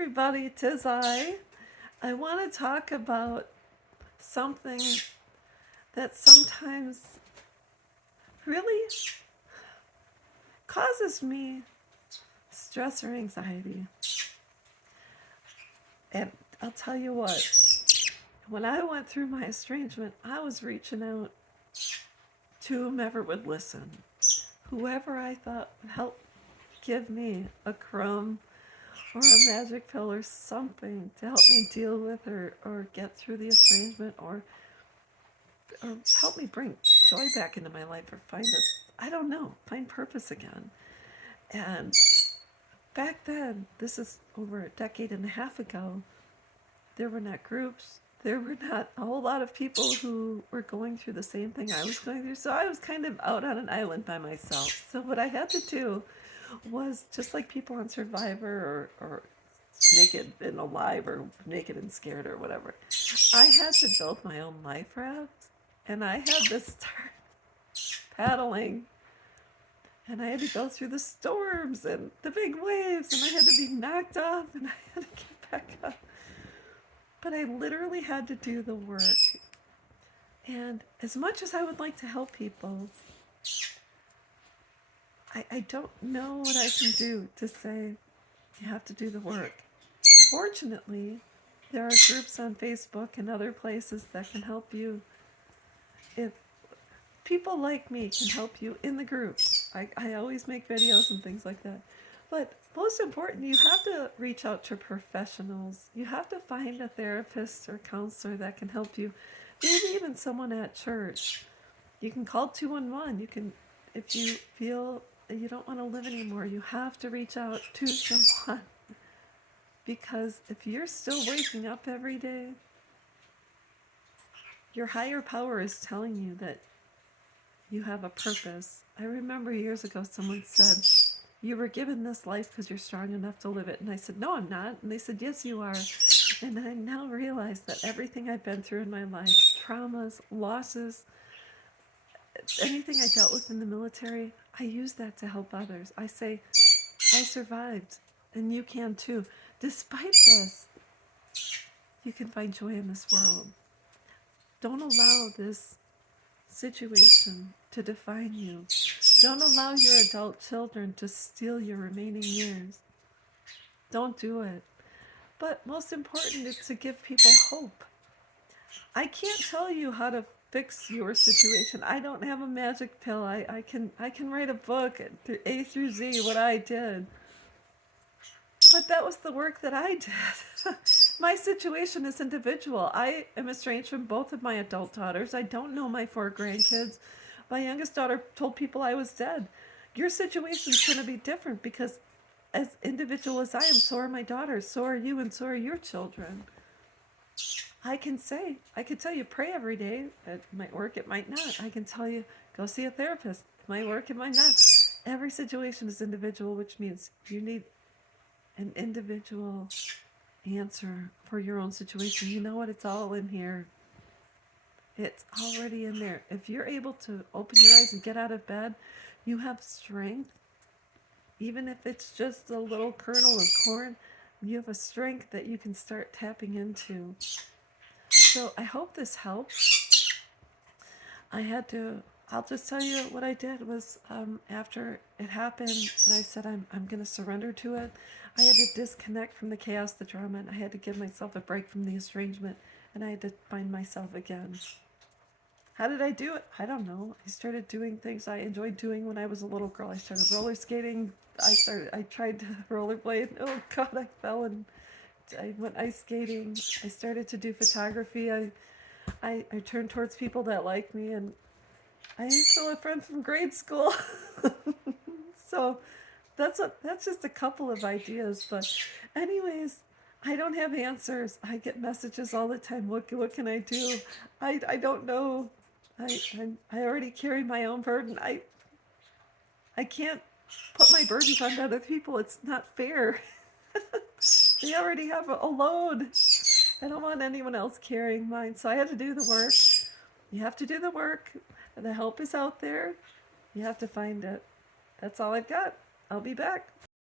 everybody, 'tis I want to talk about something that sometimes really causes me stress or anxiety. And I'll tell you what, when I went through my estrangement, I was reaching out to whomever would listen, whoever I thought would help give me a crumb or a magic pill or something to help me deal with or get through the estrangement or help me bring joy back into my life or find purpose again. And back then, this is over a decade and a half ago, there were not groups. There were not a whole lot of people who were going through the same thing I was going through. So I was kind of out on an island by myself. So what I had to do was just like people on Survivor or Naked and Alive or Naked and Scared or whatever. I had to build my own life raft, and I had to start paddling, and I had to go through the storms and the big waves, and I had to be knocked off, and I had to get back up. But I literally had to do the work. And as much as I would like to help people, I don't know what I can do to say, you have to do the work. Fortunately, there are groups on Facebook and other places that can help you. If people like me can help you in the group, I always make videos and things like that. But most important, you have to reach out to professionals. You have to find a therapist or counselor that can help you. Maybe even someone at church. You can call 211. You can, if you feel that you don't want to live anymore, you have to reach out to someone. Because if you're still waking up every day, your higher power is telling you that you have a purpose. I remember years ago someone said, you were given this life because you're strong enough to live it. And I said, no, I'm not. And they said, yes, you are. And I now realize that everything I've been through in my life, traumas, losses, anything I dealt with in the military, I use that to help others. I say, I survived, and you can too. Despite this, you can find joy in this world. Don't allow this situation to define you. Don't allow your adult children to steal your remaining years. Don't do it. But most important is to give people hope. I can't tell you how to fix your situation. I don't have a magic pill. I can write a book A through Z what I did. But that was the work that I did. My situation is individual. I am estranged from both of my adult daughters. I don't know my 4 grandkids. My youngest daughter told people I was dead. Your situation's going to be different because as individual as I am, so are my daughters, so are you, and so are your children. I can tell you, pray every day. It might work, it might not. I can tell you, go see a therapist. It might work, it might not. Every situation is individual, which means you need an individual answer for your own situation. You know what? It's all in here. It's already in there. If you're able to open your eyes and get out of bed, you have strength. Even if it's just a little kernel of corn, you have a strength that you can start tapping into. So I hope this helps. I'll just tell you what I did was after it happened and I said I'm going to surrender to it, I had to disconnect from the chaos, the drama, and I had to give myself a break from the estrangement, and I had to find myself again. How did I do it? I don't know. I started doing things I enjoyed doing when I was a little girl. I started roller skating. I tried to rollerblade. Oh God, I fell and I went ice skating. I started to do photography. I turned towards people that like me, and I still have friends from grade school. So that's just a couple of ideas. But anyways, I don't have answers. I get messages all the time. What can I do? I don't know. I already carry my own burden. I can't put my burdens on other people. It's not fair. They already have a load. I don't want anyone else carrying mine. So I had to do the work. You have to do the work. The help is out there. You have to find it. That's all I've got. I'll be back.